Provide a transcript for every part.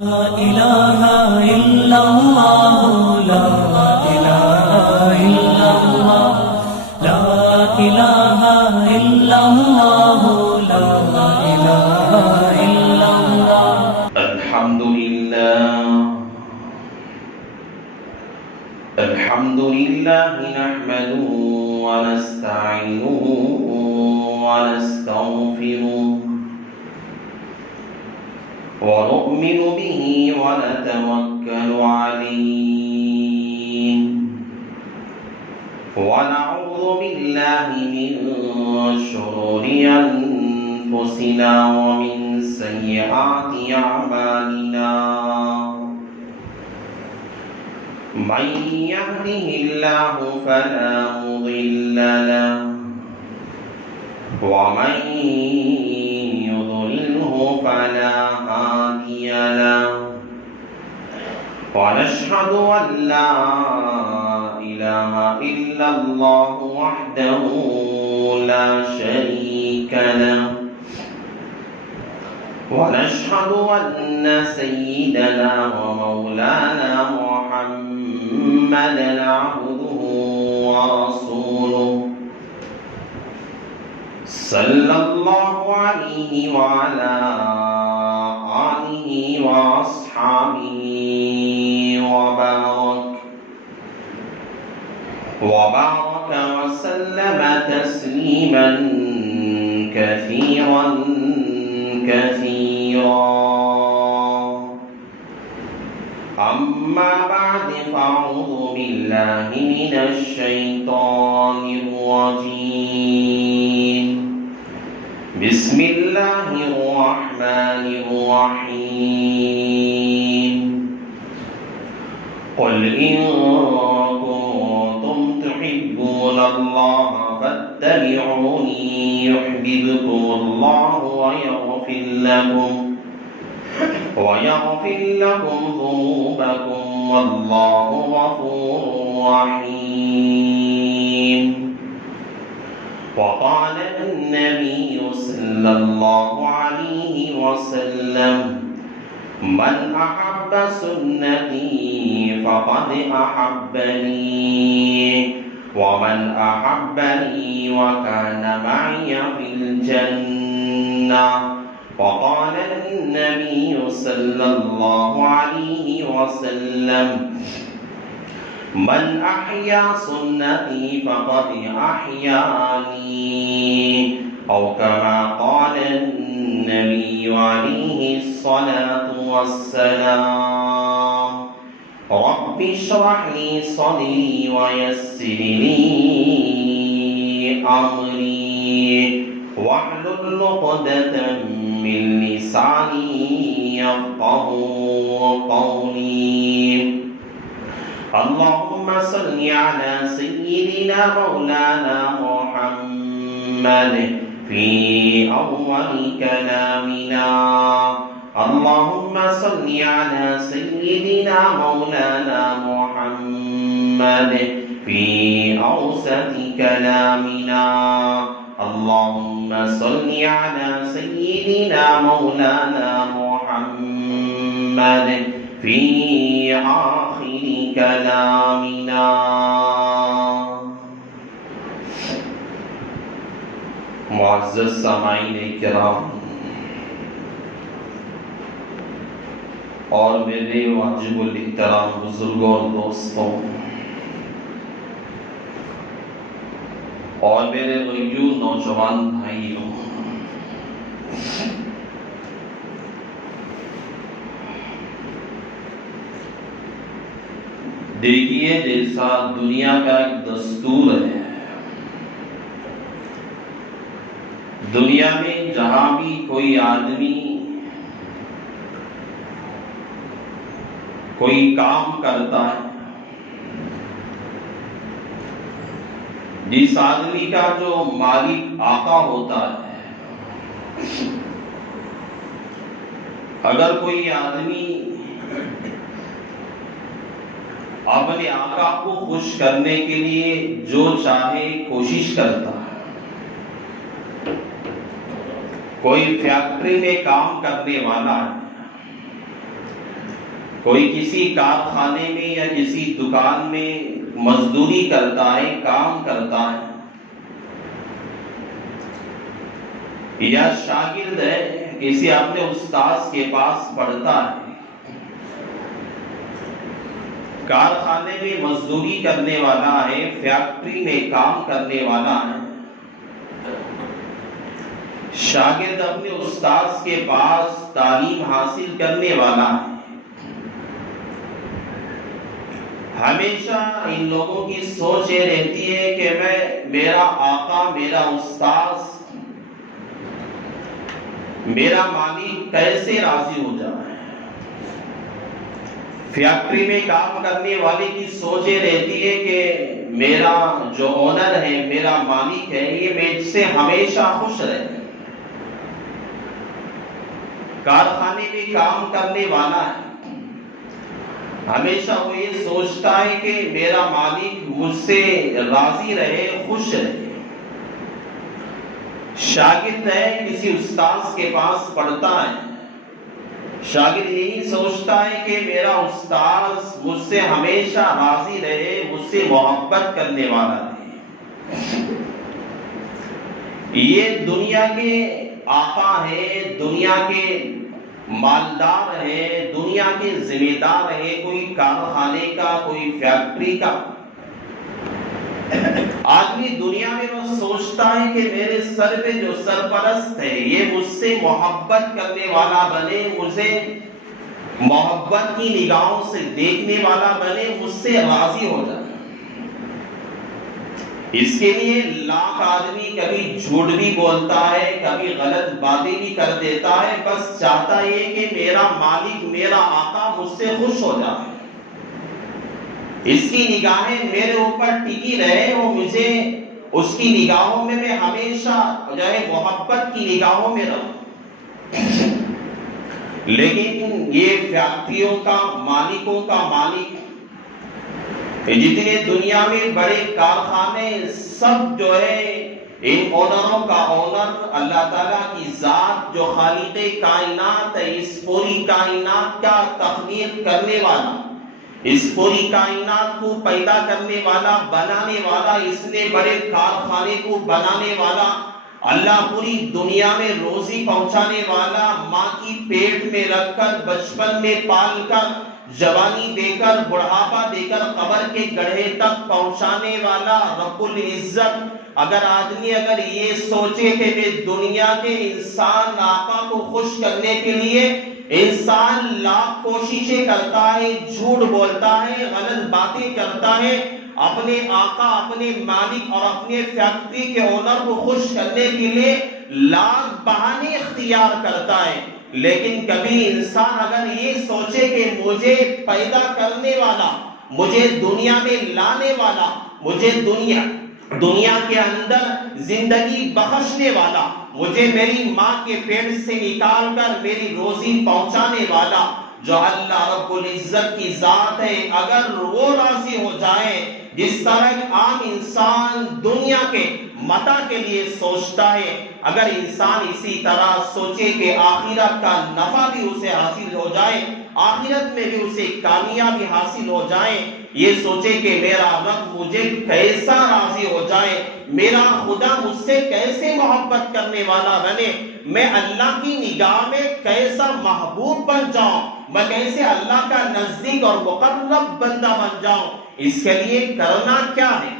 لا إله إلا الله لا إله إلا الله لا إله إلا الله لا إله إلا الله الحمد لله نحمده ونستعينه ونستغفره ونؤمن به ونتوكل عليه ونعوذ بالله من شرور أنفسنا ومن سيئات أعمالنا من يهده الله فلا مضل له ومن يضلله فلا هادي له ونشهد أن لا إله إلا الله وحده لا شريك له ونشهد أن سيدنا ومولانا محمدا عبده ورسوله صلى الله عليه وعلى آله وأصحابه وبارك وسلم تسليما كثيرا أما بعد فأعوذ بالله من الشيطان الرجيم بسم الله الرحمن الرحيم قل إن كنتم تحبون الله فاتبعوني يحببكم الله ويغفر لكم ذنوبكم والله غفور رحيم وقال النبي صلى الله عليه وسلم من أحب سنتي فقد أحبني ومن أحبني وكان معي في الجنة وقال النبي صلى الله عليه وسلم من أحيا سنتي فقد أحياني أو كما قال النبي عليه الصلاة والسلام رب اشرح لي صدري ويسر لي أمري واحلل عقدة من لساني يفقهوا قولي اللهم صل على سيدنا مولانا محمد في أول كلامنا اللهم صل على سيدنا مولانا محمد في أوسط كلامنا اللهم صل على سيدنا مولانا محمد في آخر كلامنا معزز سامعین کرام اور میرے واجب الاحترام بزرگوں اور دوستوں اور میرے غیور نوجوان بھائیوں، دیکھیے جیسا دنیا کا ایک دستور ہے، دنیا میں جہاں بھی کوئی آدمی کوئی کام کرتا ہے، جس آدمی کا جو مالک آقا ہوتا ہے، اگر کوئی آدمی اپنے آقا کو خوش کرنے کے لیے جو چاہے کوشش کرتا ہے، کوئی فیکٹری میں کام کرنے والا ہے، کوئی کسی کارخانے میں یا کسی دکان میں مزدوری کرتا ہے، کام کرتا ہے، یا شاگرد ہے، کسی اپنے استاذ کے پاس پڑھتا ہے، کارخانے میں مزدوری کرنے والا ہے، فیکٹری میں کام کرنے والا ہے، شاگرد اپنے استاذ کے پاس تعلیم حاصل کرنے والا ہے، ہمیشہ ان لوگوں کی سوچ یہ رہتی ہے کہ میرا آقا، میرا استاذ، میرا مالک کیسے راضی ہو جائے۔ فیکٹری میں کام کرنے والے کی سوچ یہ رہتی ہے کہ میرا جو اونر ہے، میرا مالک ہے، یہ مجھ سے ہمیشہ خوش رہے۔ کارخانے میں کام کرنے والا ہے، ہمیشہ وہ یہ سوچتا ہے کہ میرا مالک مجھ سے راضی رہے، خوش رہے۔ شاگرد ہے، کسی استاذ کے پاس پڑھتا ہے، شاگرد یہی سوچتا ہے کہ میرا استاذ مجھ سے ہمیشہ راضی رہے، مجھ سے محبت کرنے والا رہے۔ یہ دنیا کے آقا ہے، دنیا کے مالدار ہے، دنیا کے ذمہ دار ہے، کوئی کارخانے کا، کوئی فیکٹری کا آدمی دنیا میں وہ سوچتا ہے کہ میرے سر پہ جو سرپرست ہے یہ مجھ سے محبت کرنے والا بنے، مجھے محبت کی نگاہوں سے دیکھنے والا بنے، مجھ سے راضی ہو جائے۔ اس کے لیے لاکھ آدمی کبھی جھوٹ بھی بولتا ہے، کبھی غلط باتیں بھی کر دیتا ہے، بس چاہتا ہے کہ میرا مالک، میرا آقا مجھ سے خوش ہو جائے، اس کی نگاہیں میرے اوپر ٹکی رہے، وہ مجھے اس کی نگاہوں میں میں ہمیشہ جو ہے محبت کی نگاہوں میں رہوں۔ لیکن یہ فیکٹریوں کا، مالکوں کا مالک، جتنے دنیا میں بڑے کارخانے، سب جو ہے ان اونروں کا اونر اللہ تعالیٰ کی ذات، جو خالق کائنات ہے، اس پوری کائنات کا تخلیق کرنے والا، اس پوری کائنات کو پیدا کرنے والا، بنانے والا، اس نے بڑے کارخانے کو بنانے والا، اللہ پوری دنیا میں روزی پہنچانے والا، ماں کی پیٹ میں رکھ کر، بچپن میں پال کر، جوانی دے کر، بڑھاپا دے کر، قبر کے گڑھے تک پہنچانے والا رب العزت، اگر آدمی یہ سوچے کہ میں دنیا کے انسان آقا کو خوش کرنے کے لیے انسان لاکھ کوششیں کرتا ہے، جھوٹ بولتا ہے، غلط باتیں کرتا ہے، اپنے آقا، اپنے مالک اور اپنے فیکٹری کے اونر کو خوش کرنے کے لیے لاکھ بہانے اختیار کرتا ہے، لیکن کبھی انسان اگر یہ سوچے کہ مجھے پیدا کرنے والا، مجھے دنیا میں لانے والا، مجھے دنیا کے اندر زندگی بخشنے والا، مجھے میری ماں کے پیٹ سے نکال کر میری روزی پہنچانے والا جو اللہ رب العزت کی ذات ہے، اگر وہ راضی ہو جائے، جس طرح عام انسان دنیا کے متاع کے لیے سوچتا ہے، اگر انسان اسی طرح سوچے کہ آخرت کا نفع بھی اسے حاصل ہو جائے، آخرت میں بھی اسے کامیابی حاصل ہو جائے، یہ سوچے کہ میرا رب مجھے کیسا راضی ہو جائے، میرا خدا مجھ سے کیسے محبت کرنے والا بنے، میں اللہ کی نگاہ میں کیسا محبوب بن جاؤں، میں کیسے اللہ کا نزدیک اور مقرب بندہ بن جاؤں، اس کے لیے کرنا کیا ہے؟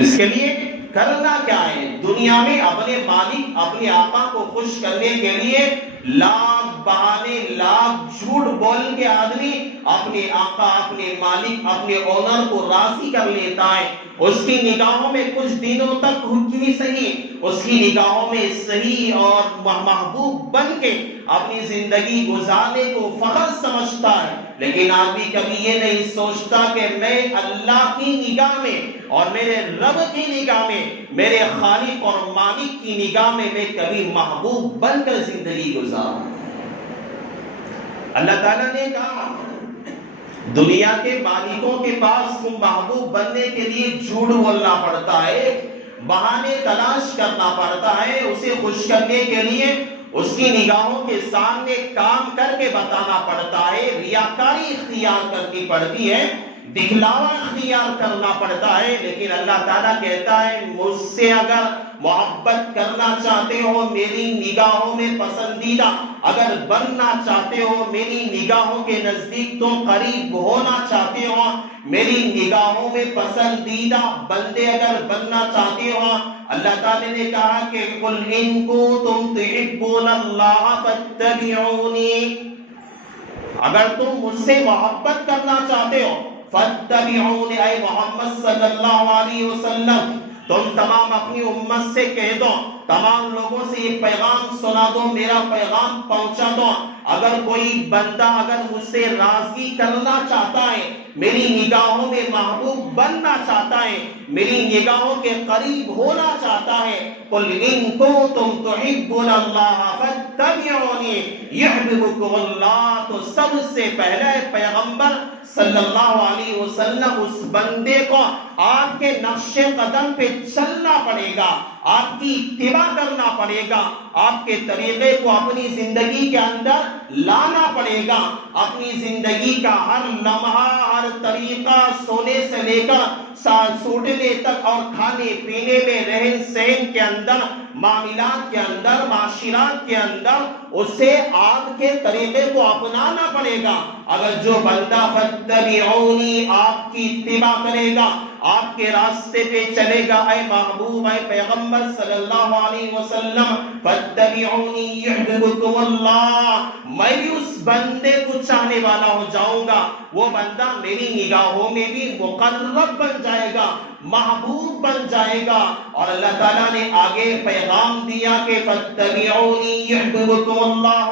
اس کے لیے کرنا کیا ہے؟ دنیا میں اپنے مالک، اپنے آقا کو خوش کرنے کے لیے لاکھ بہانے، لاکھ جھوٹ بول کے آدمی اپنے آقا، اپنے مالک، اپنے اونر کو راضی کر لیتا ہے، اس کی نگاہوں میں کچھ دنوں تک بھی صحیح، اس کی نگاہوں میں صحیح اور محبوب بن کے اپنی زندگی گزارنے کو فخر سمجھتا ہے، لیکن آدمی کبھی یہ نہیں سوچتا کہ میں اللہ کی نگاہ میں اور میرے رب کی نگاہ میں، میرے خالق اور مالک کی نگاہ میں میں کبھی محبوب بن کر زندگی گزاروں۔ اللہ تعالیٰ نے کہا دنیا کے مالکوں کے پاس محبوب بننے کے لیے جھوٹ بولنا پڑتا ہے، بہانے تلاش کرنا پڑتا ہے، اسے خوش کرنے کے لیے اس کی نگاہوں کے سامنے کام کر کے بتانا پڑتا ہے، ریاکاری اختیار کرنی پڑتی ہے، دکھلاوا اختیار کرنا پڑتا ہے۔ لیکن اللہ تعالیٰ کہتا ہے مجھ سے اگر محبت کرنا چاہتے ہو، میری نگاہوں میں پسندیدہ اگر بننا چاہتے ہو، میری نگاہوں کے نزدیک تم قریب ہونا چاہتے ہو، میری نگاہوں میں پسندیدہ بندے اگر بننا چاہتے ہو، اللہ تعالیٰ نے کہا کہ قُلْ إِن كُنتُمْ تُحِبُّونَ اللَّهَ فَاتَّبِعُونِي، اگر تم مجھ سے محبت کرنا چاہتے ہو، فَاتَّبِعُونِي، اے محمد صلی اللہ علیہ وسلم تم تمام اپنی امت سے کہہ دو، تمام لوگوں سے یہ پیغام سنا دو، میرا پیغام پہنچا دو، اگر کوئی بندہ اگر مجھ سے راضی کرنا چاہتا ہے، میری نگاہوں میں محبوب بننا چاہتا ہے، میری نگاہوں کے قریب ہونا چاہتا ہے، قُلْ إِن كُنتُمْ تُحِبُّونَ اللَّهَ فَاتَّبِعُونِي يُحْبِبُكُمُ اللَّهُ، تو سب سے پہلے پیغمبر صلی اللہ علیہ وسلم اس بندے کو آپ کے نقش قدم پہ چلنا پڑے گا، آپ کی اتباع کرنا پڑے گا، آپ کے طریقے کو اپنی زندگی کے اندر لانا پڑے گا، اپنی زندگی کا ہر لمحہ، ہر طریقہ، سونے سے لے کر سوٹنے تک اور کھانے پینے میں، رہن سہن کے اندر، معاملات کے اندر، معاشرات کے اندر اسے آپ کے طریقے کو اپنانا پڑے گا۔ اگر جو بندہ فَاتَّبِعُونِی آپ کی اتباع کرے گا، آپ کے راستے پہ چلے گا، اے محبوب، اے پیغمبر صلی اللہ علیہ وسلم، فَاتَّبِعُونِی یُحْبِبُکُمُ اللَّہ، میں بھی اس بندے کو چاہنے والا ہو جاؤں گا، وہ بندہ میری نگاہوں میں بھی مقرب بن جائے گا، محبوب بن جائے گا۔ اور اللہ تعالیٰ نے آگے پیغام دیا کہ فَاتَّبِعُونِی یُحْبِبُکُمُ اللَّہ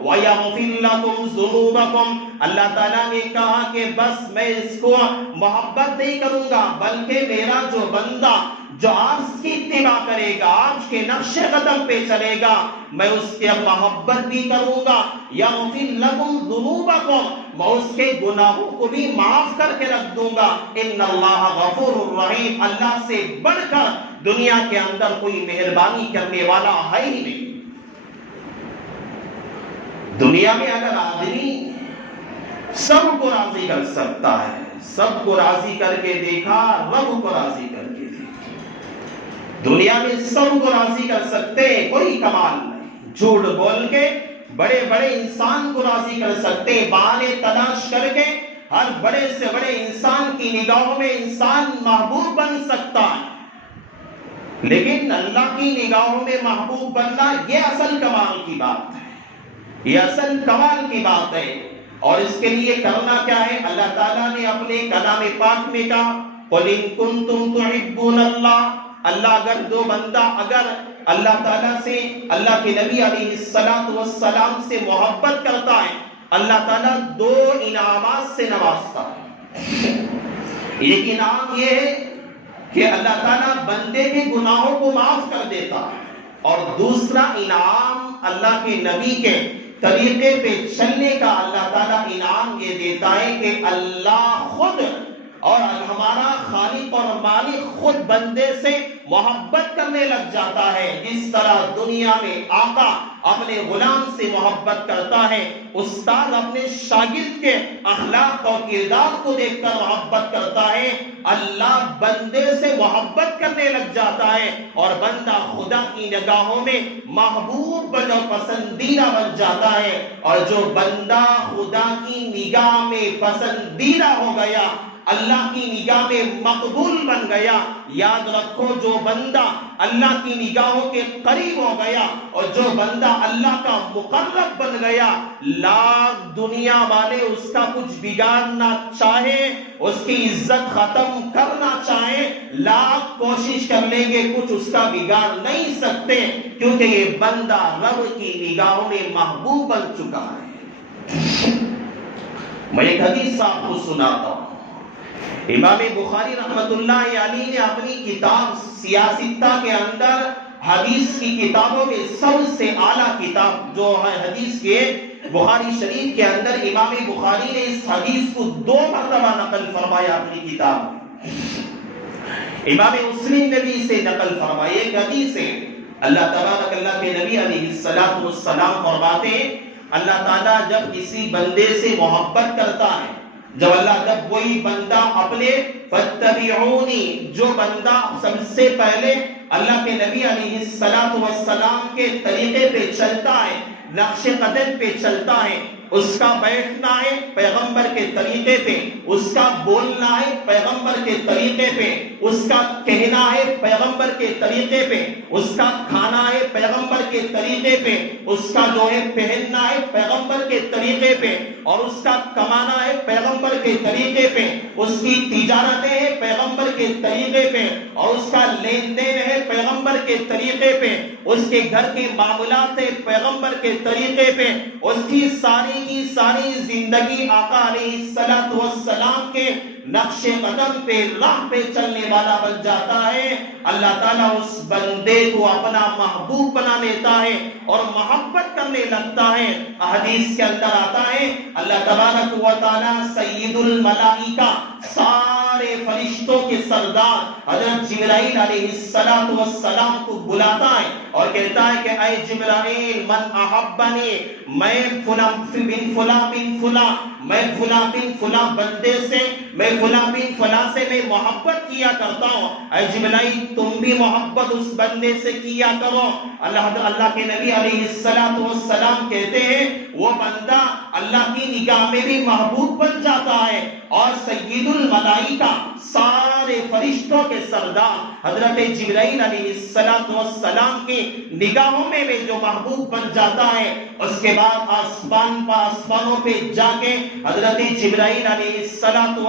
وَیَغْفِرْ لَکُمْ ذُنُوبَکُمْ، اللہ تعالیٰ نے کہا کہ بس میں اس کو محبت نہیں کروں گا، بلکہ میرا جو بندہ جو آپ کی اتباع کرے گا، آپ کے نقش قدم پہ چلے گا، میں اس کے محبت بھی کروں گا، یغفر لکم ذنوبکم، میں اس کے گناہوں کو بھی معاف کر کے رکھ دوں گا۔ ان اللہ غفور الرحیم، اللہ سے بڑھ کر دنیا کے اندر کوئی مہربانی کرنے والا ہے ہی نہیں۔ دنیا میں اگر آدمی سب کو راضی کر سکتا ہے، سب کو راضی کر کے دیکھا، رب کو راضی کر کے دیکھا، دنیا میں سب کو راضی کر سکتے، کوئی کمال نہیں، جھوٹ بول کے بڑے بڑے انسان کو راضی کر سکتے، بہانے تلاش کر کے ہر بڑے سے بڑے انسان کی نگاہوں میں انسان محبوب بن سکتا ہے، لیکن اللہ کی نگاہوں میں محبوب بننا یہ اصل کمال کی بات ہے، یہ اصل کمال کی بات ہے۔ اور اس کے لیے کرنا کیا ہے؟ اللہ تعالیٰ نے اپنے کلام پاک میں کہا قُلْ إِن كُنتُمْ تُحِبُّونَ اللَّهَ، اللہ اگر دو بندہ اگر اللہ تعالیٰ سے، اللہ کے نبی علیہ السلام سے محبت کرتا ہے، اللہ تعالیٰ دو انعامات سے نوازتا ہے۔ ایک انعام یہ ہے کہ اللہ تعالیٰ بندے کے گناہوں کو معاف کر دیتا ہے، اور دوسرا انعام اللہ کے نبی کے طریقے پہ چلنے کا اللہ تعالیٰ انعام یہ دیتا ہے کہ اللہ خود اور ہمارا خالق اور مالک خود بندے سے محبت کرنے لگ جاتا ہے۔ جس طرح دنیا میں آقا اپنے غلام سے محبت کرتا ہے، استاد اپنے شاگرد کے اخلاق اور کردار کو دیکھ کر محبت کرتا ہے، اللہ بندے سے محبت کرنے لگ جاتا ہے، اور بندہ خدا کی نگاہوں میں محبوب بن اور پسندیدہ بن جاتا ہے۔ اور جو بندہ خدا کی نگاہ میں پسندیدہ ہو گیا، اللہ کی نگاہ میں مقبول بن گیا، یاد رکھو جو بندہ اللہ کی نگاہوں کے قریب ہو گیا اور جو بندہ اللہ کا مقرب بن گیا، لاکھ دنیا والے اس کا کچھ بگاڑنا چاہے، اس کی عزت ختم کرنا چاہے، لاکھ کوشش کر لیں گے، کچھ اس کا بگاڑ نہیں سکتے، کیونکہ یہ بندہ رب کی نگاہوں میں محبوب بن چکا ہے۔ میں ایک حدیث آپ کو سناتا ہوں۔ امام بخاری رحمت اللہ علیہ نے اپنی کتاب سیاستہ کے اندر حدیث کی کتابوں میں سب سے اعلیٰ کتاب جو ہے حدیث کے بخاری شریف کے اندر، امام بخاری نے اس حدیث کو 2 مرتبہ نقل فرمایا اپنی کتاب میں۔ امام مسلم نے بھی اسے نقل فرمایا۔ ایک حدیث ہے اللہ تبارک اللہ کے نبی علیہ السلام فرماتے ہیں اللہ تعالیٰ جب کسی بندے سے محبت کرتا ہے، جب کوئی بندہ اپنے فاتبعونی، جو بندہ سب سے پہلے اللہ کے نبی علیہ السلام کے طریقے پہ چلتا ہے، نقش قدم پہ چلتا ہے، اس کا بیٹھنا ہے پیغمبر کے طریقے پہ، اس کا بولنا ہے پیغمبر کے طریقے پہ، اس کا کہنا ہے پیغمبر کے طریقے پہ، اس کا کھانا ہے پیغمبر کے طریقے پہ، اس کا جو ہے پہننا ہے پیغمبر کے طریقے پہ، اور اس کا کمانا ہے پیغمبر کے طریقے پہ، اس کی تجارتیں ہیں پیغمبر کے طریقے پہ، اور اس کا لین دین ہے پیغمبر کے طریقے پہ، اس کے گھر کے معاملات ہے پیغمبر کے طریقے پہ، اس کی ساری زندگی آقا علیہ السلام کے نقش قدم پہ، راہ پہ چلنے والا بن جاتا ہے، اللہ تعالیٰ اس بندے کو اپنا محبوب بنا لیتا ہے اور محبت کرنے لگتا ہے۔ حدیث کے اندر آتا ہے اللہ تبارک و تعالیٰ سید الملائکہ، سارے فرشتوں کے سردار حضرت جبرائیل علیہ السلام کو بلاتا ہے اور کہتا ہے کہ اے جبرائیل من احبنی، میں فلاں بن فلاں میں فلاں بن فلاں بندے سے، میں فلاں بن فلاں سے میں محبت کیا کرتا ہوں، اے جبرائیل تم بھی محبت اس بندے سے کیا کرو۔ اللہ کے نبی علیہ السلام کہتے ہیں وہ بندہ اللہ کی نگاہ میں بھی محبوب بن جاتا ہے، اور سید الملائکہ، سارے فرشتوں کے سردار حضرت جبرائیل علیہ السلام کی نگاہوں میں بھی جو محبوب بن جاتا ہے، اس کے بعد آسمانوں پہ جا کے حضرت جبرائیل علیہ السلام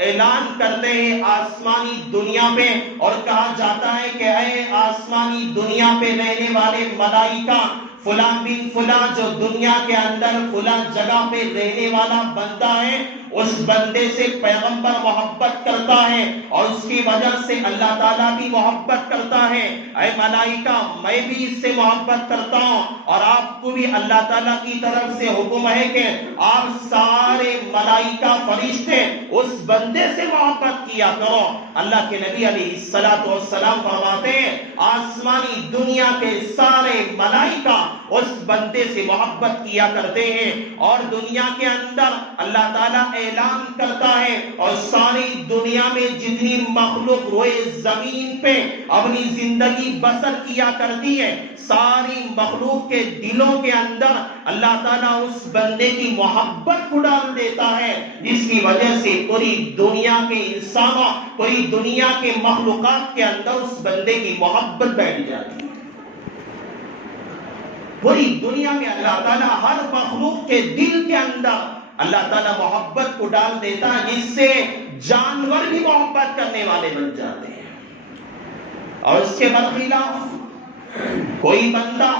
اعلان کرتے ہیں آسمانی دنیا پہ، اور کہا جاتا ہے کہ اے آسمانی دنیا پہ رہنے والے ملائکہ، فلاں بن فلاں جو دنیا کے اندر فلاں جگہ پہ رہنے والا بندہ ہے، اس بندے سے پیغمبر محبت کرتا ہے اور اس کی وجہ سے اللہ تعالیٰ بھی محبت کرتا ہے، اے ملائکہ میں بھی اس سے محبت کرتا ہوں، اور آپ کو بھی اللہ تعالیٰ کی طرف سے حکم ہے کہ آپ سارے ملائکہ فرشتے اس بندے سے محبت کیا کرو۔ اللہ کے نبی علیہ السلام فرماتے ہیں آسمانی دنیا کے سارے ملائکہ اس بندے سے محبت کیا کرتے ہیں، اور دنیا کے اندر اللہ تعالیٰ اعلان کرتا ہے اور ساری دنیا میں جتنی مخلوق روئے زمین پہ اپنی زندگی بسر کیا کرتی ہے، ساری مخلوق کے دلوں کے اندر اللہ تعالیٰ اس بندے کی محبت کو ڈال دیتا ہے، جس کی وجہ سے پوری دنیا کے انسانوں، پوری دنیا کے مخلوقات کے اندر اس بندے کی محبت بیٹھ جاتی ہے۔ پوری دنیا میں اللہ تعالیٰ ہر مخلوق کے دل کے اندر اللہ تعالیٰ محبت کو ڈال دیتا ہے، جس سے جانور بھی محبت کرنے والے بن جاتے ہیں۔ اور اس کے برخلاف کوئی بندہ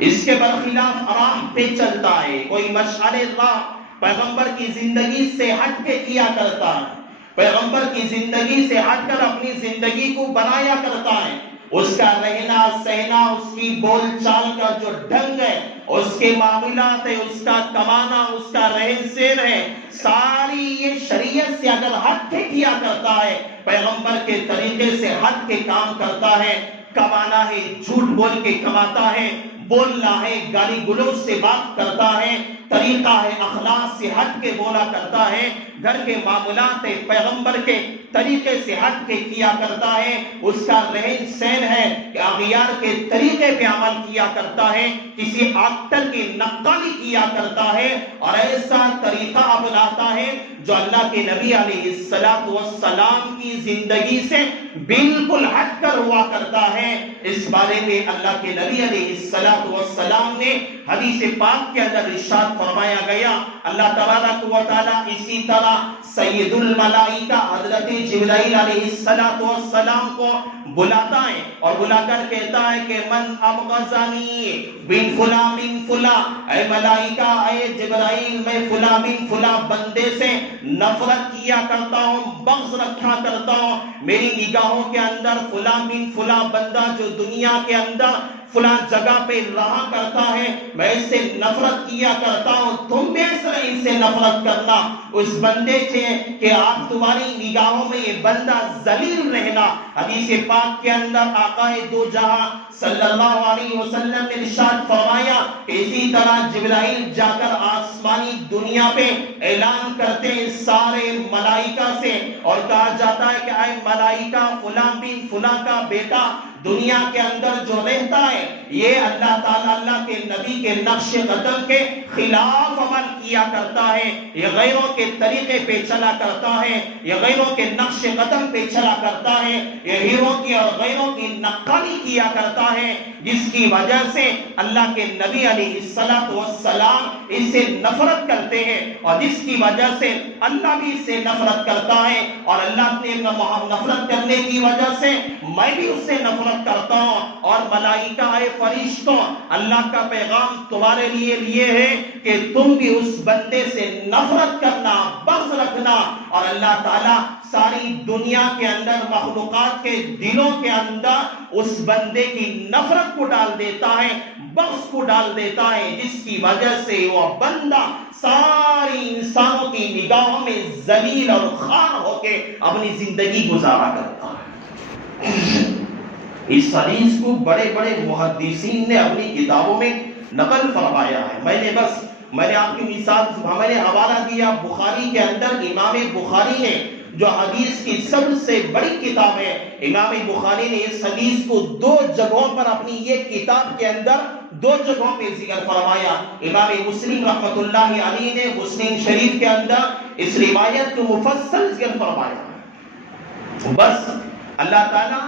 اس کے برخلاف راہ پہ چلتا ہے، کوئی مشعل راہ پیغمبر کی زندگی سے ہٹ کے کیا کرتا ہے، پیغمبر کی زندگی سے ہٹ کر اپنی زندگی کو بنایا کرتا ہے، اس کا رہنا سہنا، اس کی بول چال کا جو ڈھنگ ہے، اس کے معاملات ہے، اس کا کمانا، اس کا رہن سہن ہے، ساری یہ شریعت سے اگر ہٹ کے کیا کرتا ہے، پیغمبر کے طریقے سے ہٹ کے کام کرتا ہے، کمانا ہے جھوٹ بول کے کماتا ہے، بولنا ہے گالی گلوچ سے بات کرتا ہے، طریقہ ہے اخلاق سے ہٹ کے بولا کرتا ہے، گھر کے معاملات ہے پیغمبر کے طریقے سے ہٹ کے کیا کرتا ہے، اس کا رہن سہن ہے کہ اغیار کے طریقے پہ عمل کیا کرتا ہے، کسی ایکٹر کی نقالی کیا کرتا ہے، اور ایسا طریقہ اپناتا ہے جو اللہ کے نبی علیہ السلام کی زندگی سے بالکل ہٹ کر ہوا کرتا ہے۔ اس بارے میں اللہ کے نبی علیہ السلام نے حدیث پاک کے اندر ارشاد فرمایا گیا، اللہ تبارک و تعالیٰ اسی طرح سید الملائکہ حضرت جبرائیل علیہ السلام کو بلاتا ہے اور بلا کر کہتا ہے کہ من ابغضنی بن فلاں، اے ملائکہ، اے جبرائیل، میں فلاں بن فلاں بندے سے نفرت کیا کرتا ہوں، بغض رکھا کرتا ہوں، میری نگاہوں کے اندر فلاں بن فلاں بندہ جو دنیا کے اندر فلاں جگہ پہ رہا کرتا ہے، میں اس سے نفرت کیا کرتا ہوں، تم بھی اس سے نفرت کرنا، اس بندے سے ہیں کہ آپ تمہاری نگاہوں میں یہ بندہ ذلیل رہنا۔ حدیث پاک کے اندر آقا دو جہاں صلی اللہ علیہ وسلم نے ارشاد فرمایا کہ اسی طرح جبرائیل جا کر آسمانی دنیا پہ اعلان کرتے ہیں سارے ملائکہ سے، اور کہا جاتا ہے کہ اے ملائکہ فلاں بن فلاں کا بیٹا دنیا کے اندر جو رہتا ہے یہ اللہ تعالیٰ اللہ کے نبی کے نقش قدم کے خلاف عمل کیا کرتا ہے، یہ غیروں کے طریقے پہ چلا کرتا ہے، یہ غیروں کے نقش قدم پہ چلا کرتا ہے، یہ ہیروں کی اور غیروں کی نقالی کیا کرتا ہے، جس کی وجہ سے اللہ کے نبی علیہ السلام اس سے نفرت کرتے ہیں، اور جس کی وجہ سے اللہ بھی اس سے نفرت کرتا ہے، اور اللہ نے نفرت کرنے کی وجہ سے میں بھی اس سے نفرت کرتا ہوں۔ اور ملائکہ اے فرشتوں، اللہ کا پیغام تمہارے لیے ہے کہ تم بھی اس بندے سے نفرت کرنا، بغض رکھنا، اور اللہ تعالیٰ ساری دنیا کے اندر مخلوقات کے دلوں کے اندر اس بندے کی نفرت کو ڈال دیتا ہے، بغض کو ڈال دیتا ہے، جس کی وجہ سے وہ بندہ ساری انسانوں کی نگاہوں میں ذلیل اور خوار ہو کے اپنی زندگی گزارا کرتا ہے۔ اس حدیث کو بڑے بڑے محدثین نے اپنی کتابوں میں نقل فرمایا ہے۔ میں نے آپ کی مثال میں نے حوالہ دیا بخاری کے اندر، امام بخاری نے جو حدیث کی سب سے بڑی کتاب ہے، امام بخاری نے اس حدیث کو 2 جگہوں پر اپنی یہ کتاب کے اندر 2 جگہوں پہ ذکر فرمایا۔ امام مسلم رحمۃ اللہ علیہ نے مسلم شریف کے اندر اس روایت کو مفصل ذکر فرمایا۔ بس اللہ تعالیٰ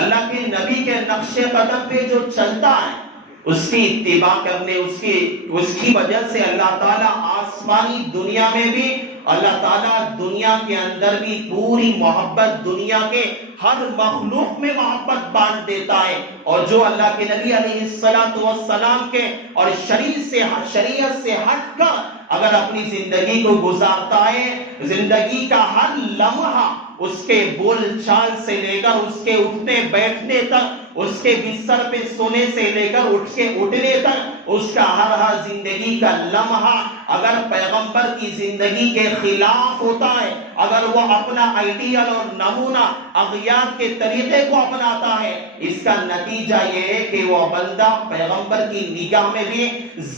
اللہ کے نبی کے نقش قدم پہ جو چلتا ہے اس کی اتباع کرنے، اس کی وجہ سے اللہ تعالیٰ آسمانی دنیا میں بھی، اللہ تعالیٰ دنیا کے اندر بھی پوری محبت دنیا کے ہر مخلوق میں محبت بانٹ دیتا ہے، اور جو اللہ کے نبی علیہ السلام کے اور شریعت سے ہٹ کر اگر اپنی زندگی کو گزارتا ہے، زندگی کا ہر لمحہ اس کے بول چال سے لے کر اس کے اٹھنے بیٹھنے تک، اس کے بستر پہ سونے سے لے کر اٹھ کے اٹھنے تک، اس کا ہر زندگی کا لمحہ اگر پیغمبر کی زندگی کے خلاف ہوتا ہے، اگر وہ اپنا آئیڈیل اور نمونہ اغیار کے طریقے کو اپناتا ہے، اس کا نتیجہ یہ ہے کہ وہ بندہ پیغمبر کی نگاہ میں بھی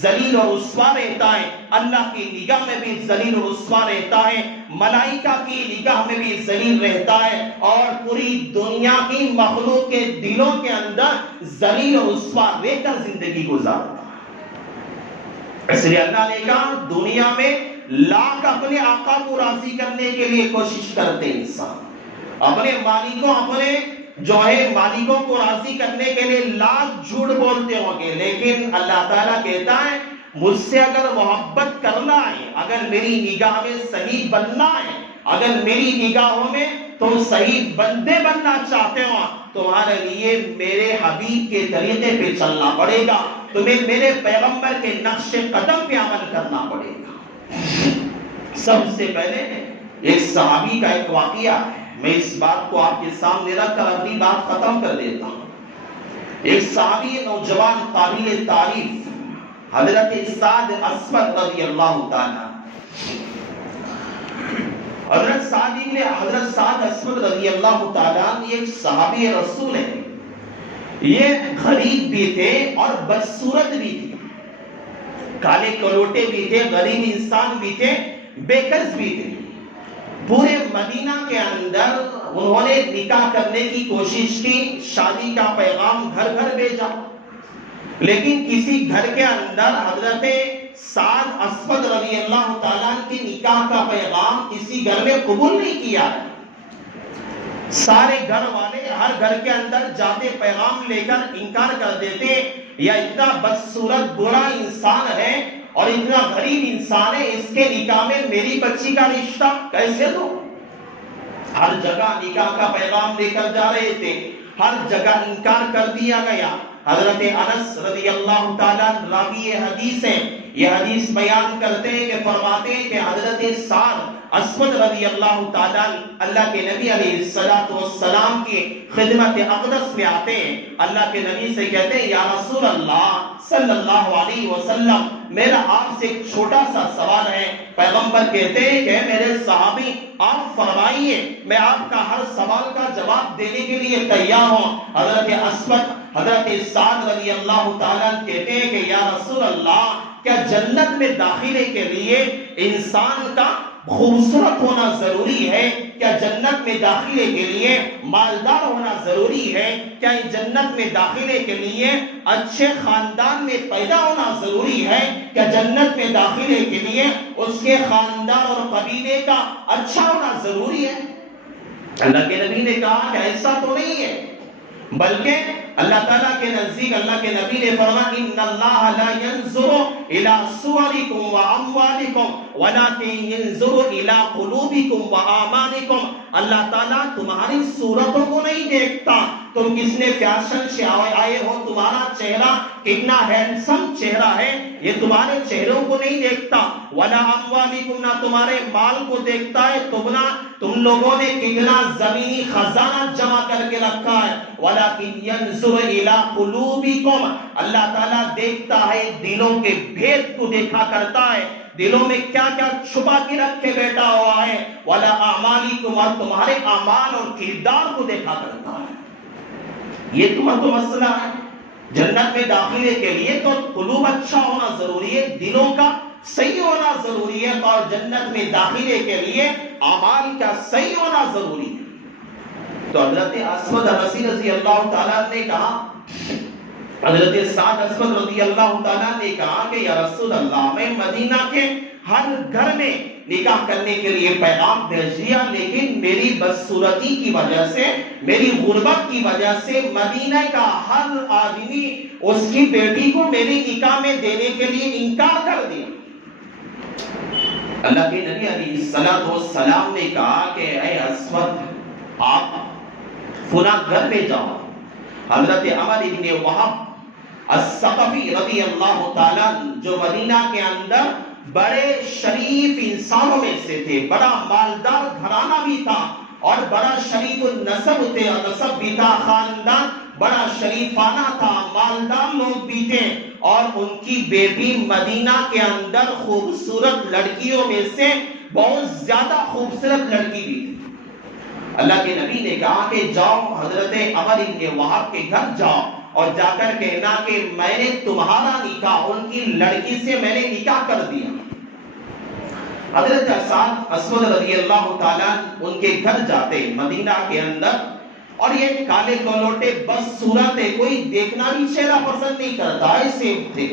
ذلیل اور رسوا رہتا ہے، اللہ کی نگاہ میں بھی ذلیل اور رسوا رہتا ہے، ملائکہ کی نگاہ میں بھی ذلیل رہتا ہے، اور پوری دنیا کی مخلوق کے دلوں کے اندر ذلیل اور رسوا رہ کر زندگی گزارتا ہے۔ اس لیے اللہ نے کہا دنیا میں لاکھ اپنے آقا کو راضی کرنے کے لیے کوشش کرتے انسان، اپنے مالکوں مالکوں کو راضی کرنے کے لیے لاکھ جھوٹ بولتے ہوں گے، لیکن اللہ تعالیٰ کہتا ہے مجھ سے اگر محبت کرنا ہے، اگر میری نگاہ میں صحیح بننا ہے، اگر میری نگاہوں میں تم صحیح بندے بننا چاہتے ہو، تمہارے لیے میرے حبیب کے طریقے پہ چلنا پڑے گا، تمہیں میرے پیغمبر کے نقش قدم پہ عمل کرنا پڑے گا۔ سب سے پہلے ایک صحابی کا ایک واقعہ ہے، میں اس بات کو آپ کے سامنے رکھ کر اپنی بات ختم کر دیتا ہوں۔ ایک صحابی نوجوان قابل تعریف حضرت سعد اسود رضی اللہ تعالیٰ، حضرت سعد اسود رضی اللہ تعالیٰ ایک صحابی رسول ہے، یہ غریب بھی تھے اور بدصورت بھی تھے، کالے کلوٹے بھی تھے، غریب انسان بھی تھے، بے کس بھی تھے۔ پورے مدینہ کے اندر انہوں نے نکاح کرنے کی کوشش کی، شادی کا پیغام گھر گھر بھیجا، لیکن کسی گھر کے اندر حضرت سعد اسود رضی اللہ تعالیٰ کے نکاح کا پیغام کسی گھر میں قبول نہیں کیا۔ سارے گھر والے ہر گھر کے اندر جاتے پیغام لے کر انکار کر دیتے، یا اتنا بدصورت برا انسان ہے اور اتنا غریب انسان ہے، اس کے نکاح میں میری بچی کا رشتہ کیسے دو؟ ہر جگہ نکاح کا پیغام لے کر جا رہے تھے، ہر جگہ انکار کر دیا گیا۔ حضرت انس رضی اللہ تعالیٰ راوی حدیث ہیں، یہ حدیث بیان کرتے ہیں کہ فرماتے ہیں کہ حضرت سعد اسود رضی اللہ تعالیٰ اللہ کے نبی علیہ السلام کی خدمت اقدس میں آتے ہیں، اللہ کے نبی سے کہتے ہیں یا رسول اللہ صلی اللہ علیہ وسلم میرا آپ سے ایک چھوٹا سا سوال ہے. پیغمبر کہتے ہیں کہ میرے صحابی آپ فرمائیے میں آپ کا ہر سوال کا جواب دینے کے لیے تیار ہوں. حضرت اسود حضرت سعد رضی اللہ تعالیٰ کہتے ہیں کہ یا رسول اللہ کیا جنت میں داخلے کے لیے انسان کا خوبصورت ہونا ضروری ہے؟ کیا جنت میں داخلے کے لیے مالدار ہونا ضروری ہے؟ کیا جنت میں داخلے کے لیے اچھے خاندان میں پیدا ہونا ضروری ہے؟ کیا جنت میں داخلے کے لیے اس کے خاندان اور قبیلے کا اچھا ہونا ضروری ہے؟ اللہ کے نبی نے کہا کہ ایسا تو نہیں ہے، بلکہ اللہ تعالیٰ کے نزدیک اللہ کے نبی نے فرمایا ان اللہ لا ينظر الى صورکم واموالکم ولکن ينظر الى قلوبکم واعمالکم. اللہ تعالیٰ تمہاری صورتوں کو نہیں دیکھتا، تم کس نے فیشن سے آئے ہو، تمہارا چہرہ کتنا ہینڈسم چہرہ ہے، یہ تمہارے چہروں کو نہیں دیکھتا. ولا اموالکم، نہ تمہارے مال کو دیکھتا ہے، تم لوگوں نے کتنا زمینی خزانہ جمع کر کے رکھا ہے. ولکن ينظر الى قلوبکم، اللہ تعالیٰ دیکھتا ہے دلوں کے بھید کو دیکھا کرتا ہے، دلوں میں کیا کیا چھپا کے رکھ کے بیٹھا ہوا ہے. ولا اعمالکم، اور تمہارے اعمال اور کردار کو دیکھا کرتا ہے. یہ تمہارا تو مسئلہ ہے. جنت میں داخلے کے لیے تو قلوب اچھا ہونا ضروری ہے، دلوں کا صحیح ہونا ضروری ہے، اور جنت میں داخلے کے لیے اعمال کا صحیح ہونا ضروری ہے. تو حضرت اسود رسی رضی اللہ تعالیٰ نے کہا، حضرت سعد اسود رضی اللہ تعالیٰ نے کہا کہ یا رسول اللہ میں مدینہ کے ہر گھر میں نکاح کرنے کے لیے پیغام بھیج دیا، لیکن میری بدصورتی کی وجہ سے، میری غربت کی وجہ سے مدینہ کا ہر آدمی اس کی بیٹی کو میری نکاح میں دینے کے لیے انکار کر دیا. اللہ کے نبی علیہ السلام نے کہا کہ اے اسود آپ فلاں گھر میں جاؤ. حضرت عمر ابن وہب الثقفی رضی اللہ تعالیٰ جو مدینہ کے اندر بڑے شریف انسانوں میں سے تھے، بڑا مالدار گھرانہ بھی تھا اور بڑا شریف النسب تھے، نسب بھی تھا، خاندان بڑا شریفانہ تھا، مالدار لوگ بھی تھے، اور ان کی بیٹی مدینہ کے اندر خوبصورت لڑکیوں میں سے بہت زیادہ خوبصورت لڑکی بھی تھی. اللہ کے نبی نے کہا کہ جاؤ حضرت عمر ابن وہب کے گھر جاؤ اور جا کر کہنا کہ میں نے تمہارا نکاح ان کی لڑکی سے میں نے نکاح کر دیا. حضرت سعد اسود رضی اللہ تعالیٰ ان کے گھر جاتے مدینہ کے اندر، اور یہ کالے کلوٹے بس صورت ہے، کوئی دیکھنا بھی چہرہ پسند نہیں کرتا، ایسے تھے.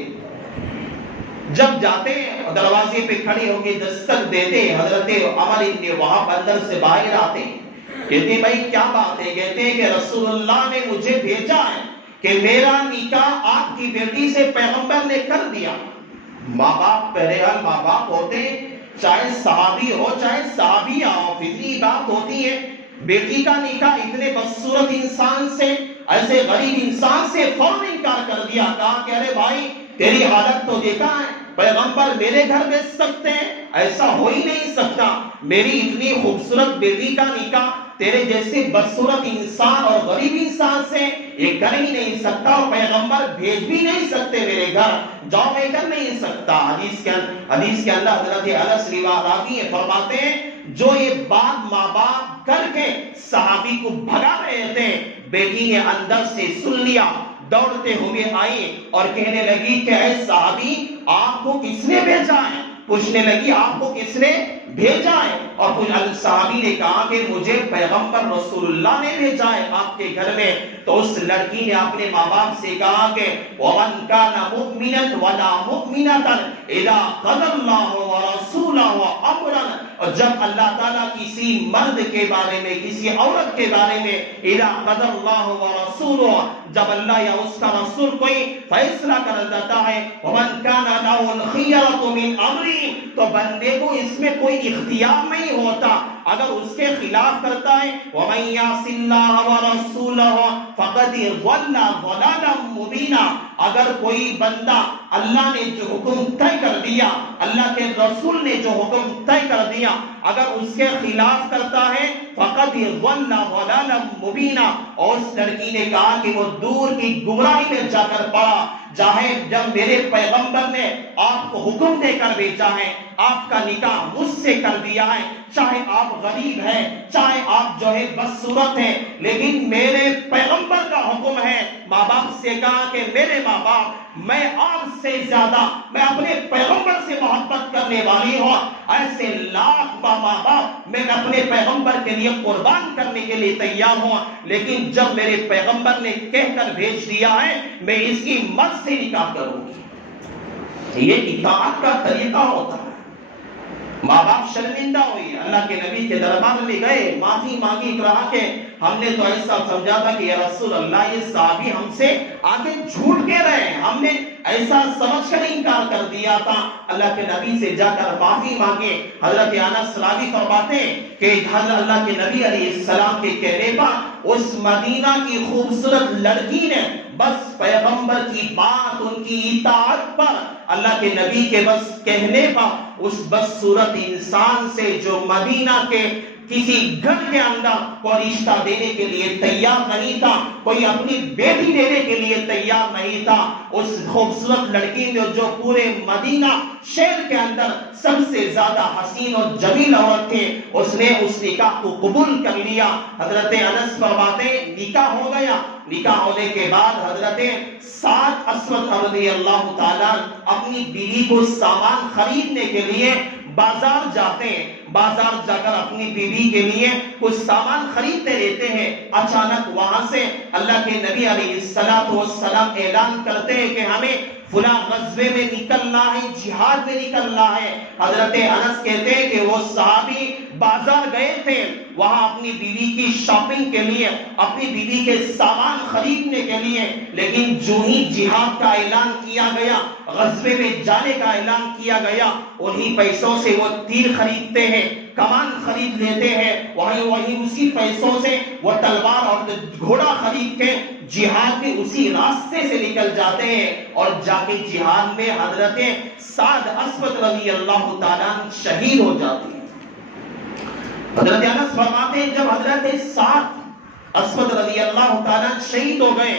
جب جاتے دروازے پہ کھڑے ہو کے دستک دیتے، حضرت عمر ابن وہب اندر سے باہر آتے، کہتے بھائی کیا بات ہے؟ کہتے ہیں کہ رسول اللہ نے مجھے بھیجا ہے کہ میرا نکاح آپ کی بیٹی سے پیغمبر نے کر دیا. ماں باپ بہرحال ماں باپ ہوتے، چاہے صحابی ہو چاہے صحابیہ ہو، فطری بات ہوتی ہے. بیٹی کا نکاح اتنے بدصورت انسان سے، ایسے غریب انسان سے فوراً انکار کر دیا. کہا کہ ارے بھائی تیری حالت تو دیکھا ہے، پیغمبر میرے گھر بیچ سکتے ہیں؟ ایسا ہو ہی نہیں سکتا. میری اتنی خوبصورت بیٹی کا نکاح تیرے جیسے بدصورت انسان اور غریب انسان سے یہ کر ہی نہیں سکتا، اور پیغمبر بھیج بھی نہیں سکتے میرے گھر. جاؤ میں کر نہیں سکتا. حدیث کے اندر حضرت انس راوی فرماتے ہیں جو یہ بات ماں باپ کر کے صحابی کو بھگا رہے تھے، بیٹی نے اندر سے سن لیا، دوڑتے ہوئے آئی اور کہنے لگی کہ اے صحابی آپ کو کس نے بھیجا ہے؟ پوچھنے لگی آپ کو کس نے بھیجا ہے؟ اور کچھ صحابی نے کہا کہ مجھے پیغمبر رسول اللہ نے بھیجا ہے آپ کے گھر میں. تو اس لڑکی نے اپنے ماں باپ سے کہا کہ وَمَنْ كَانَ مُؤْمِنًا وَلَا مُؤْمِنَةً إِذَا قَضَى اللَّهُ وَرَسُولُهُ أَمْرًا، اور جب اللہ تعالیٰ کسی مرد کے بارے میں کسی عورت کے بارے میں إِذَا قَضَى اللَّهُ وَرَسُولُهُ، جب اللہ یا اس کا رسول کوئی فیصلہ کر دیتا ہے، وَمَنْ كَانَ لَهُ الْخِيَرَةُ مِنْ أَمْرِهِ، تو بندے کو اس میں کوئی اختیار نہیں ہوتا اگر اس کے خلاف کرتا ہے. وَمَنْ يَعْصِ اللَّهَ وَرَسُولَهُ فَقَدْ ضَلَّ ضَلَالًا مُبِينًا، اگر کوئی بندہ اللہ نے جو حکم طے کر دیا، اللہ کے رسول نے جو حکم طے کر دیا، اگر اس کے خلاف کرتا ہے فَقَدْ ضَلَّ ضَلَالًا مُبِينًا، اور اس لڑکی نے کہا کہ وہ دور کی گمراہی میں جا کر پڑا. چاہے جب میرے پیغمبر نے آپ کو حکم دے کر بھیجا ہے، آپ کا نکاح مجھ سے کر دیا ہے، چاہے آپ غریب ہیں، چاہے آپ جو ہے بدصورت ہیں، لیکن میرے پیغمبر کا حکم ہے، ماں باپ سے کہا کہ میرے ماں باپ، میں آپ سے زیادہ میں اپنے پیغمبر سے محبت کرنے والی ہوں، ایسے لاکھ ماں باپ میں اپنے پیغمبر کے لیے قربان کرنے کے لیے تیار ہوں، لیکن جب میرے پیغمبر نے کہہ کر بھیج دیا ہے میں اس کی مرد سے نکاح کروں گی۔ یہ اطاعت کا طریقہ ہوتا ہے۔ ماں باپ شرمندہ ہوئی، اللہ کے نبی کے دربار میں گئے، معافی مانگی، کہا کہ ہم نے تو ایسا سمجھا تھا کہ یا رسول اللہ یہ صحابی ہم سے آگے جھوٹ کہہ رہے ہیں، ہم نے ایسا سمجھ کر انکار کر دیا تھا۔ اللہ کے نبی سے جا کر معافی مانگے۔ حضرت انس راوی فرماتے ہیں کہ حضرت اللہ کے نبی علیہ السلام کے کہنے پر اس مدینہ کی خوبصورت لڑکی نے بس پیغمبر کی بات، ان کی اطاعت پر، اللہ کے نبی کے بس کہنے پر اس بدصورت انسان سے جو مدینہ کے کسی گھر کے اندر کوئی رشتہ دینے کے لیے تیار نہیں تھا، کوئی اپنی بیٹی دینے کے لیے تیار نہیں تھا، اس خوبصورت لڑکی نے جو پورے مدینہ شہر کے اندر سب سے زیادہ حسین اور جمیل عورت تھے، اس نے اس نکاح کو قبول کر لیا۔ حضرت انس فرماتے نکاح ہو گیا۔ نکاح ہونے کے بعد حضرت سعد اسود رضی اللہ تعالیٰ اپنی بیوی کو سامان خریدنے کے لیے بازار جاتے ہیں، بازار جا کر اپنی بیوی کے لیے کچھ سامان خریدتے رہتے ہیں۔ اچانک وہاں سے اللہ کے نبی علیہ السلام اعلان کرتے ہیں کہ ہمیں فلاں غزوے میں نکلنا ہے، جہاد میں نکلنا ہے۔ حضرت انس کہتے ہیں کہ وہ صحابی بازار گئے تھے وہاں اپنی بیوی کی شاپنگ کے لیے، اپنی بیوی کے سامان خریدنے کے لیے، لیکن جو ہی جہاد کا اعلان کیا گیا، غزوے میں جانے کا اعلان کیا گیا، انہی پیسوں سے وہ تیر خریدتے ہیں، کمان خرید لیتے ہیں، وہی اسی پیسوں سے وہ تلوار اور گھوڑا خرید کے جہاد میں اسی راستے سے نکل جاتے ہیں، اور جا کے جہاد میں حضرت سعد اسود رضی اللہ تعالیٰ شہید ہو جاتے ہیں۔ حضرت انس فرماتے ہیں جب حضرت سعد اسود رضی اللہ تعالیٰ شہید ہو گئے،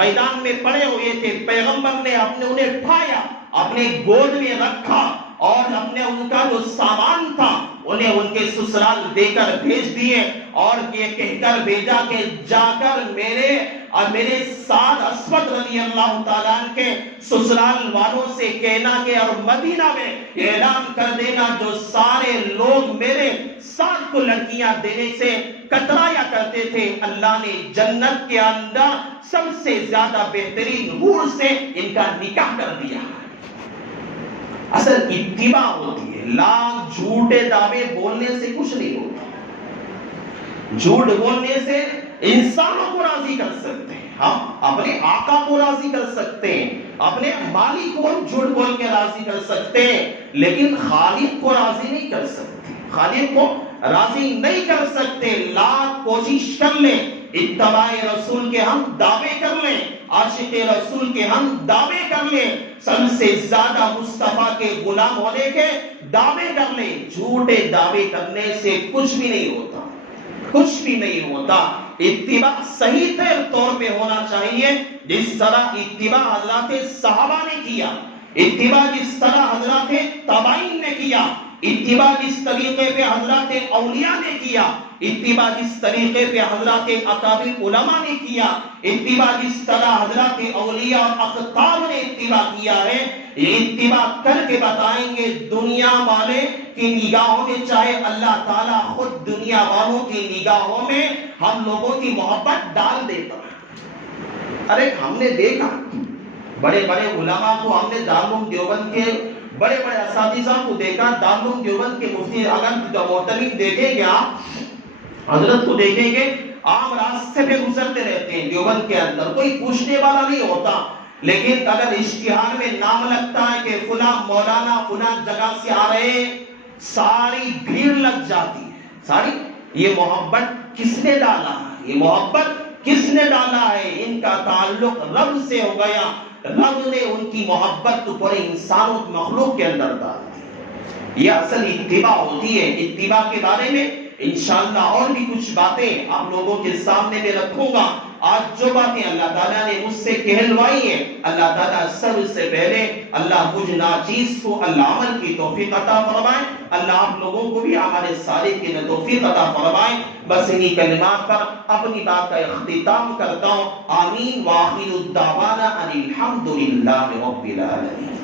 میدان میں پڑے ہوئے تھے، پیغمبر نے انہیں اٹھایا، اپنے گود میں رکھا، اور اپنے ان کا جو سامان تھا انہیں ان کے سسرال دے کر بھیج دیے، اور یہ کہہ کر بھیجا کہ جا کر میرے سعد اسود رضی اللہ تعالیٰ کے سسرال والوں سے کہنا کہ اور مدینہ میں اعلان کر دینا جو سارے لوگ میرے سعد کو لڑکیاں دینے سے کترایا کرتے تھے، اللہ نے جنت کے اندر سب سے زیادہ بہترین حور سے ان کا نکاح کر دیا۔ اصل اتباع ہوتی ہے، لاکھ جھوٹے دعوے بولنے سے کچھ نہیں ہوتا۔ جھوٹ بولنے سے انسانوں کو راضی کر سکتے ہیں، ہم اپنے آقا کو راضی کر سکتے ہیں، اپنے مالک کو جھوٹ بول کے راضی کر سکتے ہیں، لیکن خالق کو راضی نہیں کر سکتے، خالق کو راضی نہیں کر سکتے۔ لاکھ کوشش کر لیں، اتباع رسول کے ہم دعوے کر لیں، عاشق رسول کے ہم دعوے کر لیں، سب سے زیادہ مصطفیٰ کے غلام ہونے کے دعوے کر لیں، جھوٹے دعوے کرنے سے کچھ بھی نہیں ہوتا، کچھ بھی نہیں ہوتا۔ اتباع صحیح طور پہ ہونا چاہیے، جس طرح اتباع حضرات صحابہ نے کیا، اتباع جس طرح حضرات تابعین نے کیا، اتباع جس طریقے پہ حضرات اولیاء نے کیا، اتباع جس طریقے پہ حضرات اکابر علماء نے کیا، اتباع جس طرح حضرات اولیاء اور اقطاب نے اتباع کیا ہے، یہ اتباع کر کے بتائیں گے دنیا والے کی نگاہوں میں، چاہے اللہ تعالیٰ خود دنیا والوں کی نگاہوں میں ہم لوگوں کی محبت ڈال دیتا ہے۔ ارے ہم نے دیکھا بڑے بڑے علماء کو، ہم نے دارالعلوم دیوبند کے بڑے بڑے اساتذہ کو دیکھا، دارالعلوم دیوبند کے مفتی اگر محتمین دیکھیں گے، آپ حضرت کو دیکھیں گے، عام راستے پہ گزرتے رہتے ہیں دیوبند کے اندر، کوئی پوچھنے والا نہیں ہوتا، لیکن اگر اشتہار میں نام لگتا ہے کہ فلاں مولانا فلاں جگہ سے آ رہے ہیں، ساری بھیڑ لگ جاتی ہے، ساری۔ یہ محبت کس نے ڈالا ہے؟ یہ محبت کس نے ڈالا ہے؟ ان کا تعلق رب سے ہو گیا، رب نے ان کی محبت تو پورے انسانوں مخلوق کے اندر ڈال دی۔ یہ اصل اتباع ہوتی ہے۔ اتباع کے بارے میں انشاءاللہ اور بھی کچھ باتیں آپ لوگوں کے سامنے میں رکھوں گا۔ آج جو باتیں اللہ تعالیٰ نے مجھ سے کہلوائی ہیں، اللہ تعالیٰ سب سے پہلے اللہ مجھ ناچیز کو اللہ عمل کی توفیق عطا فرمائے، اللہ آپ لوگوں کو بھی عمل صالح کی توفیق عطا فرمائے۔ بس انہی کلمات پر اپنی بات کا اختتام کرتا ہوں۔ آمین وآخر الدعوانا ان الحمد للہ رب العالمین۔